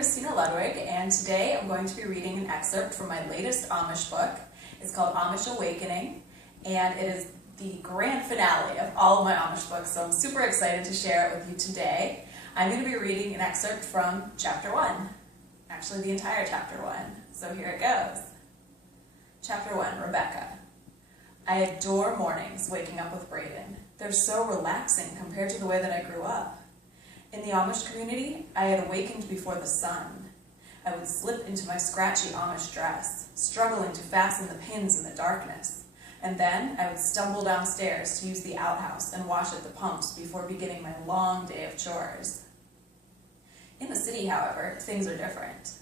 Christina Ludwig, and today I'm going to be reading an excerpt from my latest Amish book. It's called Amish Awakening, and it is the grand finale of all of my Amish books, so I'm super excited to share it with you today. I'm going to be reading an excerpt from chapter 1, actually the entire chapter 1, so here it goes. Chapter 1, Rebecca. I adore mornings waking up with Braden. They're so relaxing compared to the way that I grew up. In the Amish community, I had awakened before the sun. I would slip into my scratchy Amish dress, struggling to fasten the pins in the darkness, and then I would stumble downstairs to use the outhouse and wash at the pumps before beginning my long day of chores. In the city, however, things are different.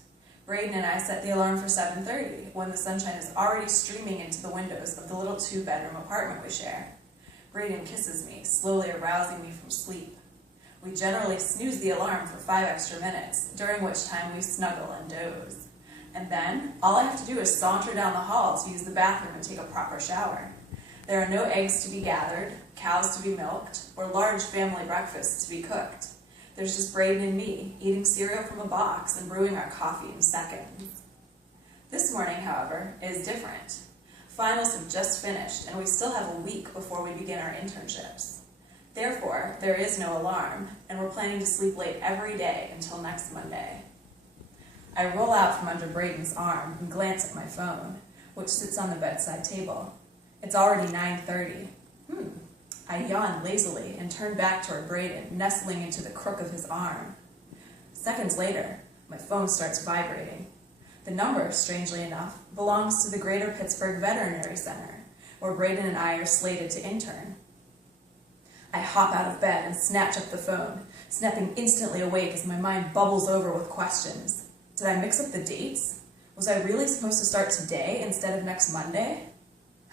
Braden and I set the alarm for 7:30 when the sunshine is already streaming into the windows of the little 2-bedroom apartment we share. Braden kisses me, slowly arousing me from sleep. We generally snooze the alarm for 5 extra minutes, during which time we snuggle and doze. And then, all I have to do is saunter down the hall to use the bathroom and take a proper shower. There are no eggs to be gathered, cows to be milked, or large family breakfasts to be cooked. There's just Braden and me, eating cereal from a box and brewing our coffee in seconds. This morning, however, is different. Finals have just finished, and we still have a week before we begin our internships. Therefore, there is no alarm, and we're planning to sleep late every day until next Monday. I roll out from under Braden's arm and glance at my phone, which sits on the bedside table. It's already 9:30. I yawn lazily and turn back toward Braden, nestling into the crook of his arm. Seconds later, my phone starts vibrating. The number, strangely enough, belongs to the Greater Pittsburgh Veterinary Center, where Braden and I are slated to intern. I hop out of bed and snatch up the phone, snapping instantly awake as my mind bubbles over with questions. Did I mix up the dates? Was I really supposed to start today instead of next Monday?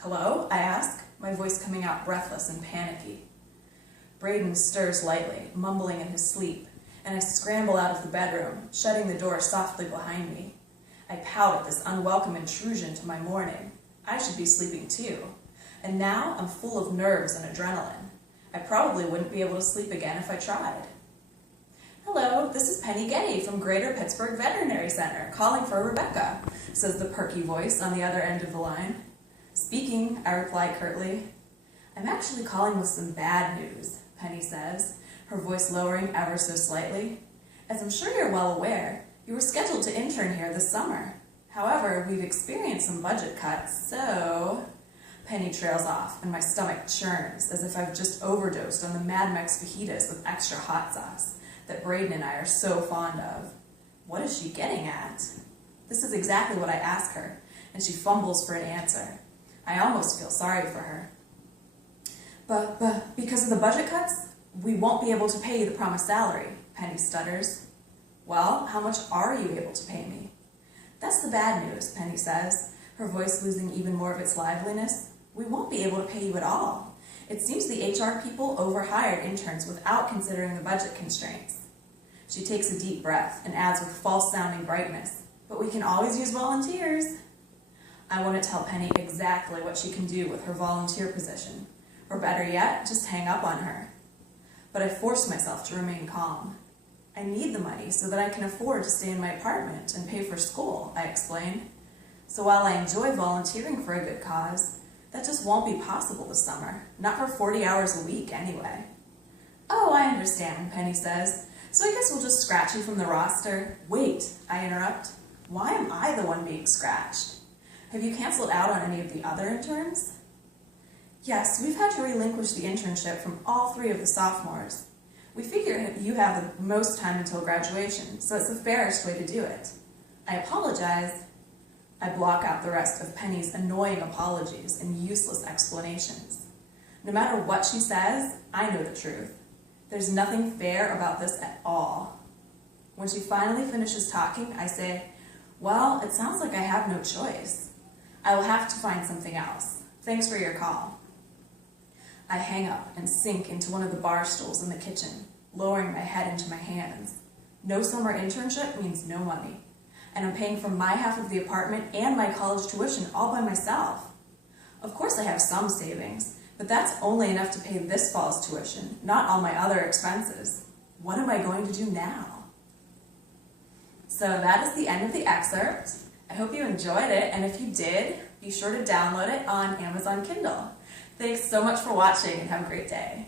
Hello? I ask, my voice coming out breathless and panicky. Braden stirs lightly, mumbling in his sleep, and I scramble out of the bedroom, shutting the door softly behind me. I pout at this unwelcome intrusion to my morning. I should be sleeping too, and now I'm full of nerves and adrenaline. I probably wouldn't be able to sleep again if I tried. Hello, this is Penny Getty from Greater Pittsburgh Veterinary Center, calling for Rebecca, says the perky voice on the other end of the line. Speaking, I reply curtly. I'm actually calling with some bad news, Penny says, her voice lowering ever so slightly. As I'm sure you're well aware, you were scheduled to intern here this summer. However, we've experienced some budget cuts, so... Penny trails off, and my stomach churns as if I've just overdosed on the Mad Mex fajitas with extra hot sauce that Braden and I are so fond of. What is she getting at? This is exactly what I ask her, and she fumbles for an answer. I almost feel sorry for her. But because of the budget cuts, we won't be able to pay you the promised salary, Penny stutters. Well, how much are you able to pay me? That's the bad news, Penny says, her voice losing even more of its liveliness. We won't be able to pay you at all. It seems the HR people overhired interns without considering the budget constraints. She takes a deep breath and adds with false-sounding brightness, but we can always use volunteers. I want to tell Penny exactly what she can do with her volunteer position, or better yet, just hang up on her. But I force myself to remain calm. I need the money so that I can afford to stay in my apartment and pay for school, I explain. So while I enjoy volunteering for a good cause, that just won't be possible this summer, not for 40 hours a week anyway. Oh, I understand, Penny says. So I guess we'll just scratch you from the roster. Wait, I interrupt. Why am I the one being scratched? Have you canceled out on any of the other interns? Yes, we've had to relinquish the internship from all 3 of the sophomores. We figure you have the most time until graduation, so it's the fairest way to do it. I apologize. I block out the rest of Penny's annoying apologies and useless explanations. No matter what she says, I know the truth. There's nothing fair about this at all. When she finally finishes talking, I say, well, it sounds like I have no choice. I will have to find something else. Thanks for your call. I hang up and sink into one of the bar stools in the kitchen, lowering my head into my hands. No summer internship means no money. And I'm paying for my half of the apartment and my college tuition all by myself. Of course I have some savings, but that's only enough to pay this fall's tuition, not all my other expenses. What am I going to do now? So that is the end of the excerpt. I hope you enjoyed it, and if you did, be sure to download it on Amazon Kindle. Thanks so much for watching, and have a great day.